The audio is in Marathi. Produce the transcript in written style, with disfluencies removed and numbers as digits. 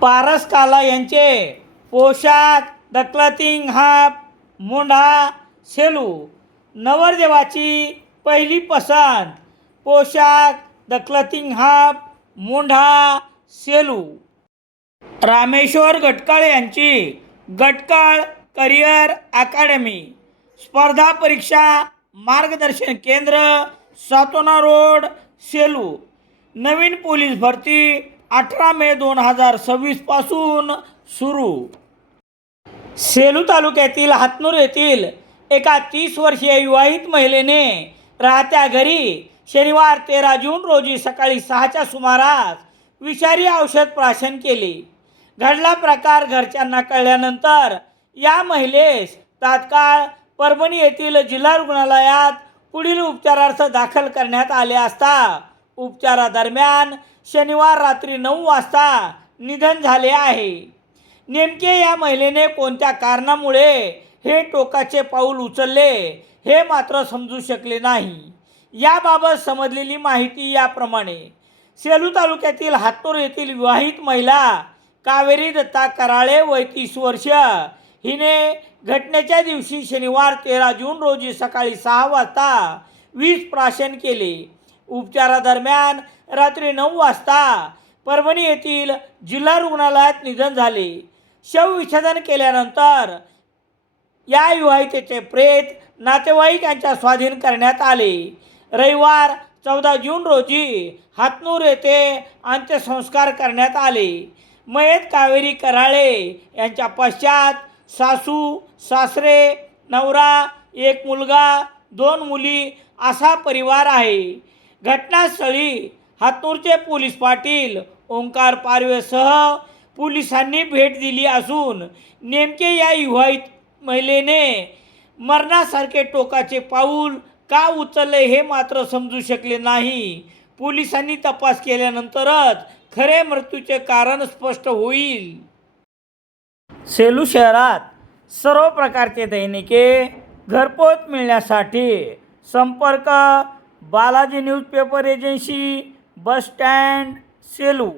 पारस काला यांचे पोशाख द क्लथिंग हाफ मुंढा सेलू. नवरदेवाची पहिली पसंत पोशाख द क्लथिंग हाफ मुंढा सेलू. रामेश्वर गटकाळ यांची गटकाळ करिअर अकॅडमी. स्पर्धा परीक्षा मार्गदर्शन केंद्र सातोना रोड सेलू. नवीन पोलीस भरती 18 मे 2026 पासून सुरू. सेलू तालुक्यातील हातनूर येथील एका 30 वर्षीय विवाहित महिलेने राहत्या घरी शनिवार 13 जून रोजी सकाळी 6च्या सुमारास विषारी औषध प्राशन केले. घडला प्रकार घरच्यांना कळल्यानंतर या महिलेस तात्काळ परभणी येथील जिल्हा रुग्णालयात पुढील उपचारार्थ दाखल करण्यात आले असता उपचारादरम्यान शनिवार रात्री 9 वाजता निधन झाले आहे. नेमके या महिलेने कोणत्या कारणामुळे हे टोकाचे पाऊल उचलले हे मात्र समजू शकले नाही. याबाबत समजलेली माहिती याप्रमाणे. सेलू तालुक्यातील हातनूर येथील विवाहित महिला कावेरी दत्ता कराळे वय 30 वर्ष हिने घटनेच्या दिवशी शनिवार 13 जून रोजी सकाळी 6 वाजता विष प्राशन केले. उपचारादरम्यान रात्री 9 वाजता परभणी येथील जिल्हा रुग्णालयात निधन झाले. शवविच्छेदन केल्यानंतर या विवाहितेचे प्रेत नातेवाईक यांच्या स्वाधीन करण्यात आले. रविवार 14 जून रोजी हातनूर येथे अंत्यसंस्कार करण्यात आले. मयत कावेरी कराळे यांच्या पश्चात सासू सासरे नवरा एक मुलगा 2 मुली असा परिवार आहे. घटनास्थळी हातनूरचे पोलीस पाटील ओंकार पारवेसह पोलिसांनी भेट दिली असून नेमके या विवाहित महिलेने मरणासारखे टोकाचे पाऊल का उचलले हे मात्र समजू शकले नाही. पोलिसांनी तपास केल्यानंतरच खरे मृत्यूचे कारण स्पष्ट होईल. सेलू शहरात सर्व प्रकारचे दैनिके घरपोच मिळण्यासाठी संपर्क Balaji newspaper agency, bus stand, Selu.